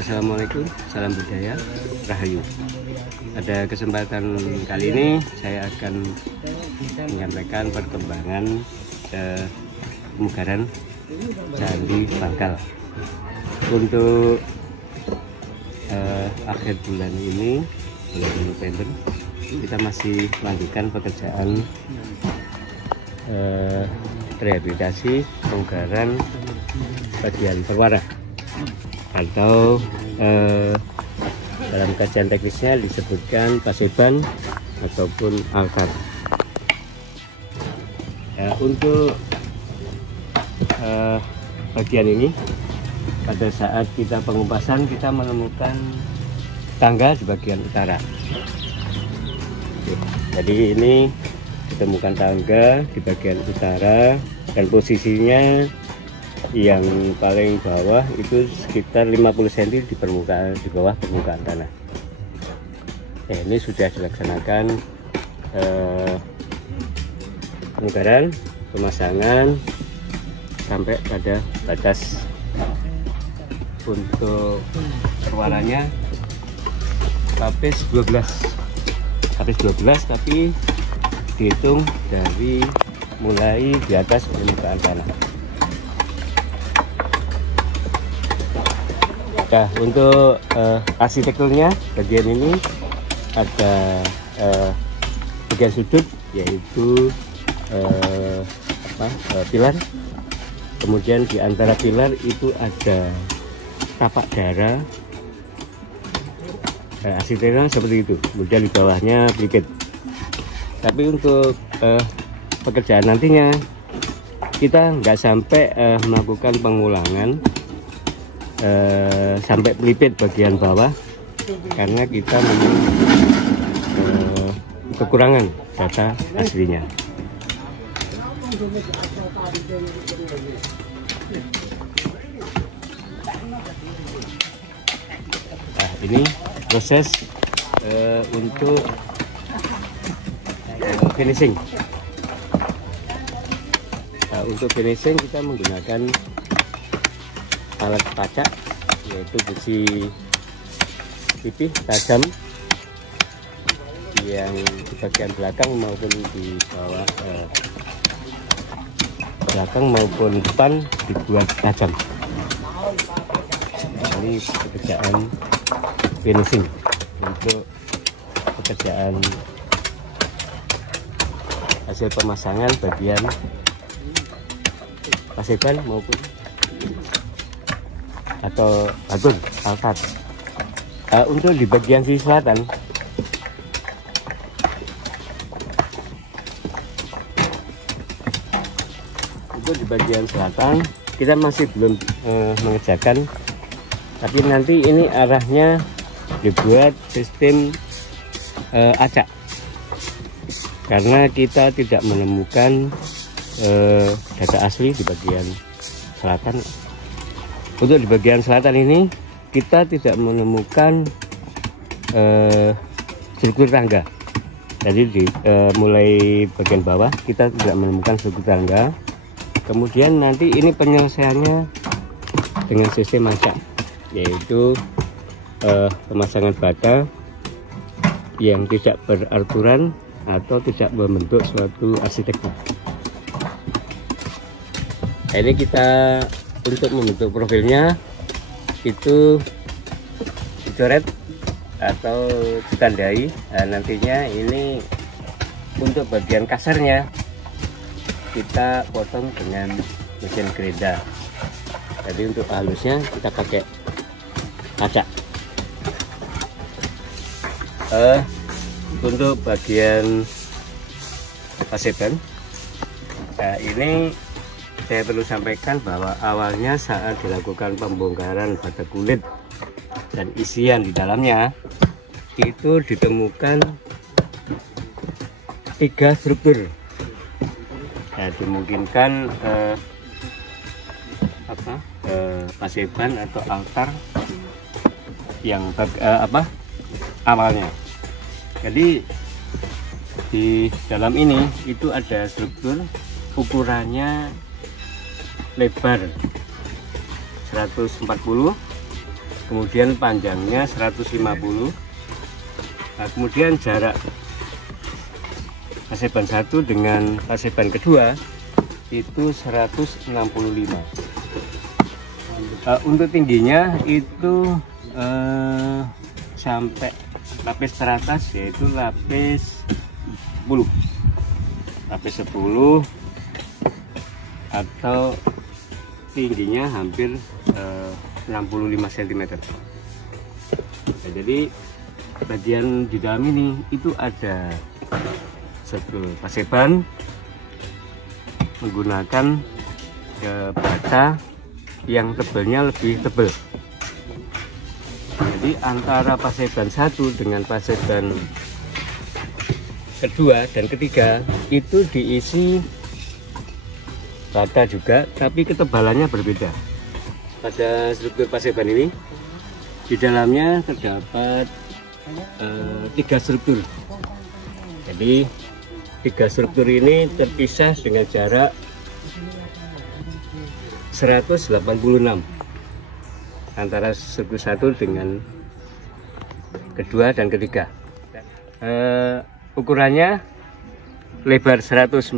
Assalamualaikum, salam budaya, rahayu. Pada kesempatan kali ini saya akan menyampaikan perkembangan pemugaran Candi Bangkal. Untuk akhir bulan ini, bulan November, kita masih melanjutkan pekerjaan rehabilitasi pemugaran bagian perwara, atau dalam kajian teknisnya disebutkan paseban ataupun altar. Ya, untuk bagian ini, pada saat kita pengupasan kita menemukan tangga di bagian utara. Oke, jadi ini ditemukan tangga di bagian utara dan posisinya yang paling bawah itu sekitar 50 cm di bawah permukaan tanah. Ini sudah dilaksanakan pemugaran, pemasangan sampai pada batas. Untuk perwaranya lapis 12 tapi dihitung dari mulai di atas permukaan tanah. Nah, untuk arsitekturnya bagian ini ada bagian sudut, yaitu pilar. Kemudian di antara pilar itu ada tapak dara. Arsitekturnya seperti itu. Kemudian di bawahnya bukit. Tapi untuk pekerjaan nantinya kita nggak sampai melakukan pengulangan sampai pelipit bagian bawah, karena kita kekurangan data aslinya. Nah, ini proses untuk finishing. Nah, untuk finishing kita menggunakan alat pacak, yaitu besi pipih tajam yang di bagian belakang maupun di bawah belakang maupun depan dibuat tajam. Ini pekerjaan finishing untuk pekerjaan hasil pemasangan bagian paseban maupun atau batur altar. Untuk di bagian sisi selatan, kita masih belum mengerjakan, tapi nanti ini arahnya dibuat sistem acak, karena kita tidak menemukan data asli di bagian selatan. Untuk di bagian selatan ini kita tidak menemukan struktur tangga. Jadi mulai bagian bawah kita tidak menemukan struktur tangga. Kemudian nanti ini penyelesaiannya dengan sistem acak, yaitu pemasangan bata yang tidak beraturan atau tidak membentuk suatu arsitektur. Ini kita untuk membentuk profilnya itu dicoret atau ditandai. Nah, nantinya ini untuk bagian kasarnya kita potong dengan mesin gerenda. Jadi untuk halusnya kita pakai kaca. Untuk bagian paseban, nah ini saya perlu sampaikan bahwa awalnya saat dilakukan pembongkaran bata kulit dan isian di dalamnya itu ditemukan 3 struktur. Nah, dimungkinkan paseban atau altar yang awalnya. Jadi di dalam ini itu ada struktur ukurannya lebar 140, kemudian panjangnya 150. Nah, kemudian jarak paseban 1 dengan paseban kedua itu 165. Untuk tingginya itu sampai lapis teratas, yaitu lapis 10 atau tingginya hampir 65 cm. Nah, jadi bagian di dalam ini itu ada struktur paseban menggunakan bata yang tebalnya lebih tebal. Jadi antara paseban 1 dengan paseban kedua dan ketiga itu diisi bata juga, tapi ketebalannya berbeda. Pada struktur paseban ini di dalamnya terdapat 3 struktur. Jadi 3 struktur ini terpisah dengan jarak 186 antara struktur 1 dengan kedua dan ketiga. Ukurannya lebar 146,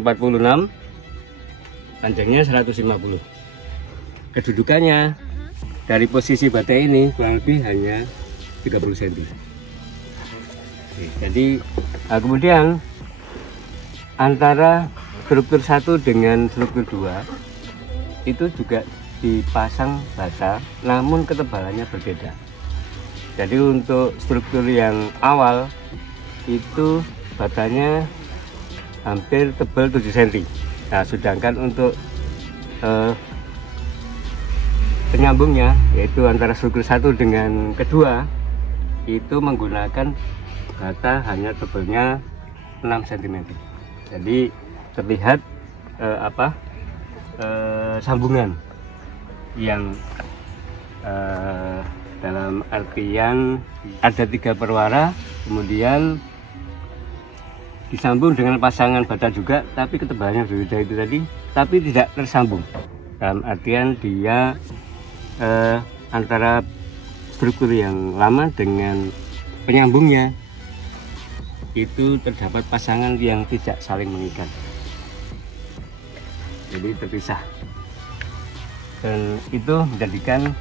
panjangnya 150. Kedudukannya dari posisi bata ini kurang lebih hanya 30 cm. Jadi kemudian antara struktur 1 dengan struktur 2 itu juga dipasang bata, namun ketebalannya berbeda. Jadi untuk struktur yang awal itu batanya hampir tebal 7 cm. Nah, sedangkan untuk penyambungnya, yaitu antara struktur 1 dengan kedua, itu menggunakan bata hanya tebalnya 6 cm. Jadi terlihat sambungan yang dalam artian ada 3 perwara, kemudian disambung dengan pasangan bata juga, tapi ketebalannya berbeda itu tadi, tapi tidak tersambung. Dalam artian dia antara struktur yang lama dengan penyambungnya itu terdapat pasangan yang tidak saling mengikat, jadi terpisah. Dan itu menjadikan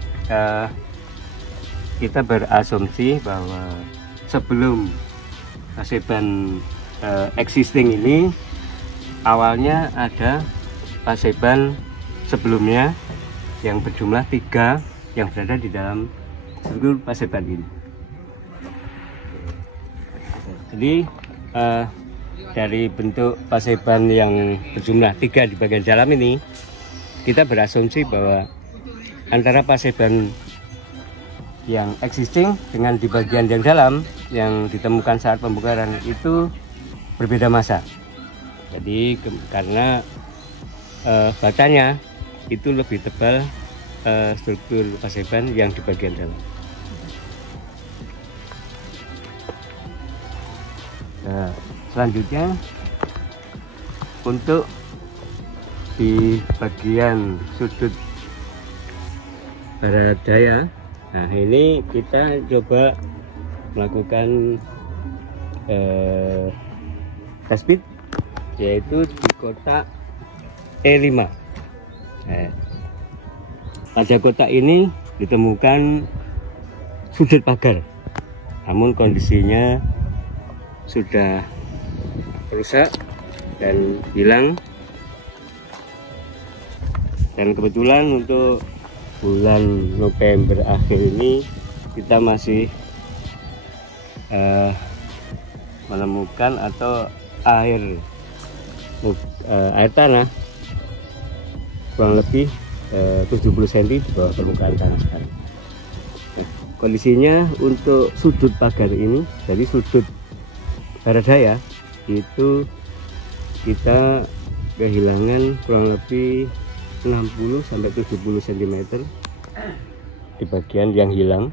kita berasumsi bahwa sebelum paseban existing ini awalnya ada paseban sebelumnya yang berjumlah 3 yang berada di dalam struktur paseban ini. Jadi dari bentuk paseban yang berjumlah 3 di bagian dalam ini, kita berasumsi bahwa antara paseban yang existing dengan di bagian yang dalam yang ditemukan saat pembongkaran itu berbeda massa. Jadi karena batanya itu lebih tebal struktur paseban yang di bagian dalam. Nah, selanjutnya untuk di bagian sudut barat daya, nah ini kita coba melakukan test bit, yaitu di kotak E5. Nah, pada kotak ini ditemukan sudut pagar, namun kondisinya sudah rusak dan hilang. Dan kebetulan untuk bulan November akhir ini kita masih menemukan atau air tanah kurang lebih 70 cm di bawah permukaan tanah sekarang. Nah, kondisinya untuk sudut pagar ini, dari sudut barat daya itu kita kehilangan kurang lebih 60 sampai 70 cm di bagian yang hilang.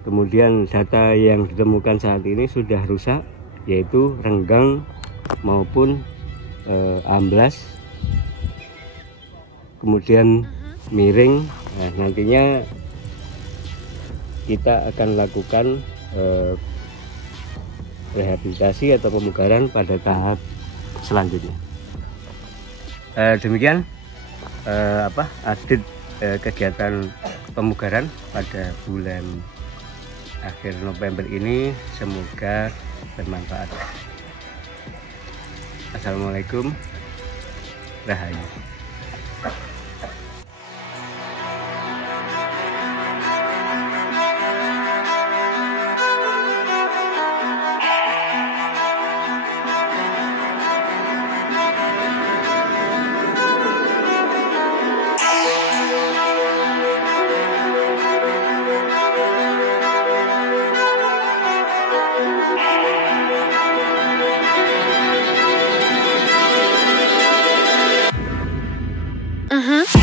Kemudian data yang ditemukan saat ini sudah rusak, yaitu renggang maupun amblas, kemudian miring. Nah, nantinya kita akan lakukan rehabilitasi atau pemugaran pada tahap selanjutnya. Demikian update kegiatan pemugaran pada bulan akhir November ini, semoga bermanfaat. Assalamualaikum, rahayu. Uh-huh.